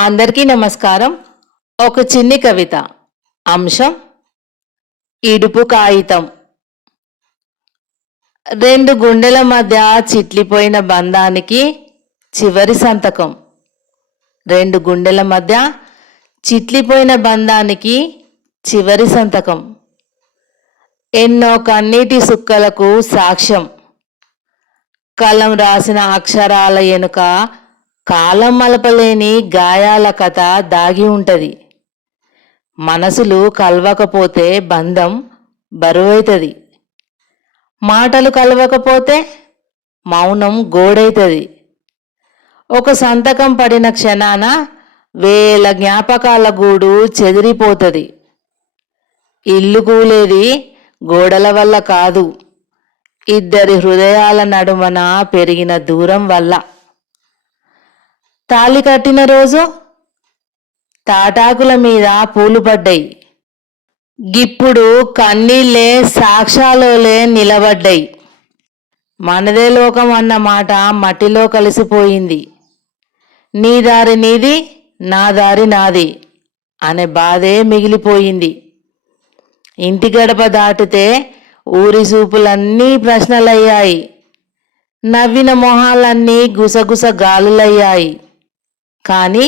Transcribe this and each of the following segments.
అందరికీ నమస్కారం. ఒక చిన్ని కవిత. అంశం ఇడుపు కాగితం. రెండు గుండెల మధ్య చిట్లిపోయిన బంధానికి చివరి సంతకం. రెండు గుండెల మధ్య చిట్లిపోయిన బంధానికి చివరి సంతకం. ఎన్నో కన్నీటి సుక్కలకు సాక్ష్యం. కలం రాసిన అక్షరాల ఎనుక కాలం మలపలేని గాయాల కథ దాగి ఉంటది. మనసులు కలవకపోతే బంధం బరువైతుంది. మాటలు కలవకపోతే మౌనం గోడైతుంది. ఒక సంతకం పడిన క్షణాన వేల జ్ఞాపకాల గూడు చెదిరిపోతుంది. ఇల్లు కూలేది గోడల వల్ల కాదు, ఇద్దరి హృదయాల నడుమన పెరిగిన దూరం వల్ల. తాళి కట్టిన రోజు తాటాకుల మీద పూలు పడ్డాయి. గిప్పుడు కన్నీళ్ళే సాక్ష్యాలోలే నిలబడ్డాయి. మనదే లోకం అన్న మాట మట్టిలో కలిసిపోయింది. నీ దారి నీది, నా దారి నాది అనే బాధే మిగిలిపోయింది. ఇంటి గడప దాటితే ఊరి చూపులన్నీ ప్రశ్నలయ్యాయి. నవ్విన మొహాలన్నీ గుసగుస గాలులయ్యాయి. కానీ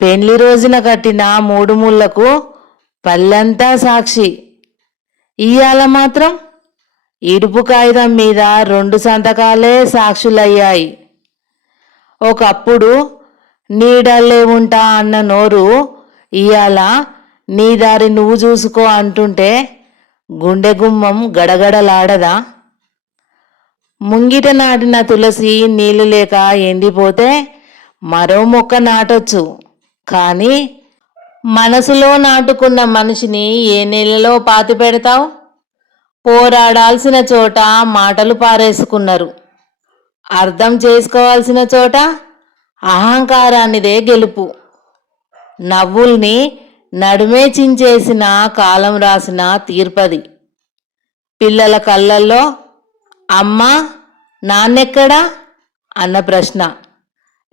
పెళ్లి రోజున కట్టిన మూడు ముళ్లకు పల్లెంతా సాక్షి. ఇయ్యాల మాత్రం ఇడుపు కాగితం మీద రెండు సంతకాలే సాక్షులయ్యాయి. ఒకప్పుడు నీడల్లే ఉంటా అన్న నోరు ఇయ్యాల నీ దారి నువ్వు చూసుకో అంటుంటే గుండె గుమ్మం గడగడలాడదా? ముంగిట నాటిన తులసి నీళ్లు లేక ఎండిపోతే మరో మొక్క నాటొచ్చు, కానీ మనసులో నాటుకున్న మనిషిని ఏ నెలలో పాతి పెడతావు? పోరాడాల్సిన చోట మాటలు పారేసుకున్నారు. అర్థం చేసుకోవాల్సిన చోట అహంకారానిదే గెలుపు. నవ్వుల్ని నడుమే చించేసిన కాలం రాసిన తీర్పది. పిల్లల కళ్ళల్లో అమ్మా నాన్నెక్కడా అన్న ప్రశ్న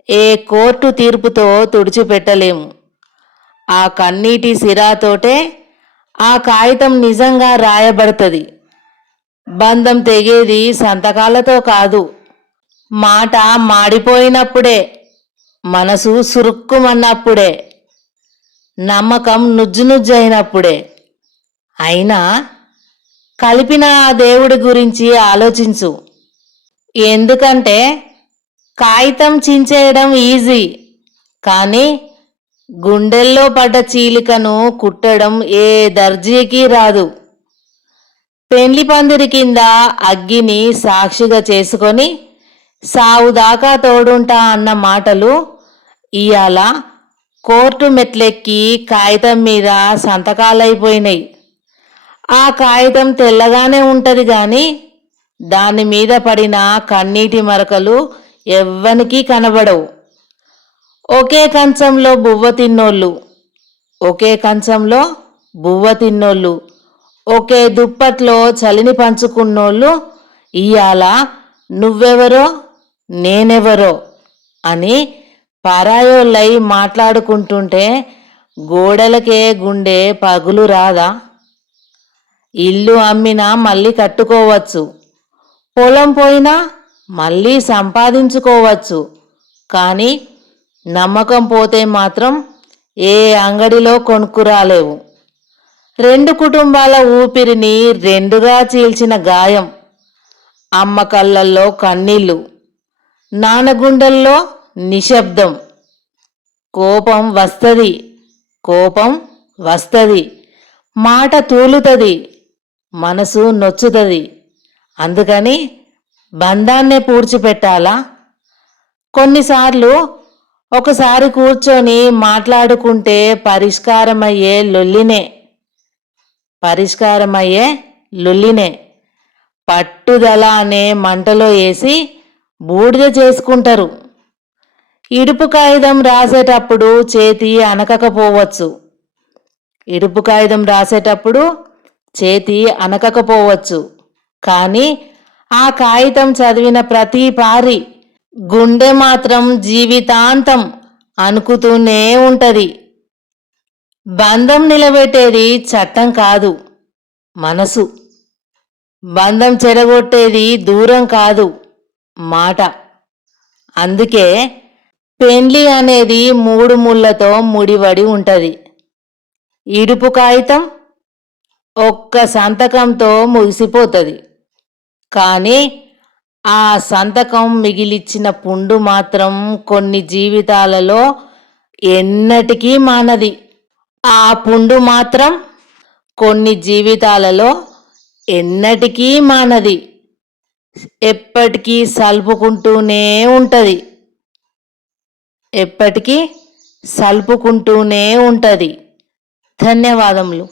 ఏ కోర్టు తీర్పుతో తుడిచిపెట్టలేము. ఆ కన్నీటి సిరాతోటే ఆ కాగితం నిజంగా రాయబడుతుంది. బంధం తెగేది సంతకాలతో కాదు, మాట మాడిపోయినప్పుడే, మనసు సురుక్కుమన్నప్పుడే, నమ్మకం నుజ్జునుజ్జైనప్పుడే. అయినా కలిపిన ఆ దేవుడి గురించి ఆలోచించు. ఎందుకంటే కాగితం చించేయడం ఈజీ, కానీ గుండెల్లో పడ్డ చీలికను కుట్టడం ఏ దర్జీకి రాదు. పెండ్లి పందిరి కింద అగ్గిని సాక్షిగా చేసుకొని సావు దాకా తోడుంటా అన్న మాటలు ఇయాల కోర్టు మెట్లెక్కి కాగితం మీద సంతకాలైపోయినాయి. ఆ కాగితం తెల్లగానే ఉంటది, కానీ దాని మీద పడిన కన్నీటి మరకలు ఎవ్వనికి కనబడవు. ఒకే కంచంలో బువ్వ తిన్నోళ్ళు, ఒకే కంచంలో బువ్వ తిన్నోళ్ళు, ఒకే దుప్పట్లో చలిని పంచుకున్నోళ్ళు ఇయాల నువ్వెవరో నేనెవరో అని పరాయోళ్ళై మాట్లాడుకుంటుంటే గోడలకే గుండె పగులు రాదా? ఇల్లు అమ్మినా మళ్ళీ కట్టుకోవచ్చు, పొలం పోయినా మళ్ళీ సంపాదించుకోవచ్చు, కానీ నమ్మకం పోతే మాత్రం ఏ అంగడిలో కొనుక్కురాలేవు. రెండు కుటుంబాల ఊపిరిని రెండుగా చీల్చిన గాయం. అమ్మ కళ్ళల్లో కన్నీళ్ళు, నాన్న గుండెల్లో నిశ్శబ్దం. కోపం వస్తది, కోపం వస్తది, మాట తూలుతుంది, మనసు నొచ్చుతుంది. అందుకని బంధాన్నే పూడ్చిపెట్టాలా? కొన్నిసార్లు ఒకసారి కూర్చొని మాట్లాడుకుంటే పరిష్కారమయ్యే లొల్లినే పట్టుదల అనే మంటలో వేసి బూడిద చేసుకుంటారు. ఇడుపు కాగితం రాసేటప్పుడు చేతి అనకకపోవచ్చు, ఇడుపు కాగితం రాసేటప్పుడు చేతి అనకకపోవచ్చు, కానీ ఆ కాగితం చదివిన ప్రతి పారి గుండె మాత్రం జీవితాంతం అనుకుతూనే ఉంటది. బంధం నిలబెట్టేది చట్టం కాదు, మనసు. బంధం చెడగొట్టేది దూరం కాదు, మాట. అందుకే పెండ్లి అనేది 3 ముళ్ళతో ముడివడి ఉంటది. ఇడుపు కాగితం ఒక్క సంతకంతో ముగిసిపోతుంది. కానీ ఆ సంతకం మిగిలిచ్చిన పుండు మాత్రం కొన్ని జీవితాలలో ఎన్నటికీ మానది. ఆ పుండు మాత్రం కొన్ని జీవితాలలో ఎన్నటికీ మానది. ఎప్పటికీ సల్పుకుంటూనే ఉంటుంది. ఎప్పటికీ సల్పుకుంటూనే ఉంటుంది. ధన్యవాదములు.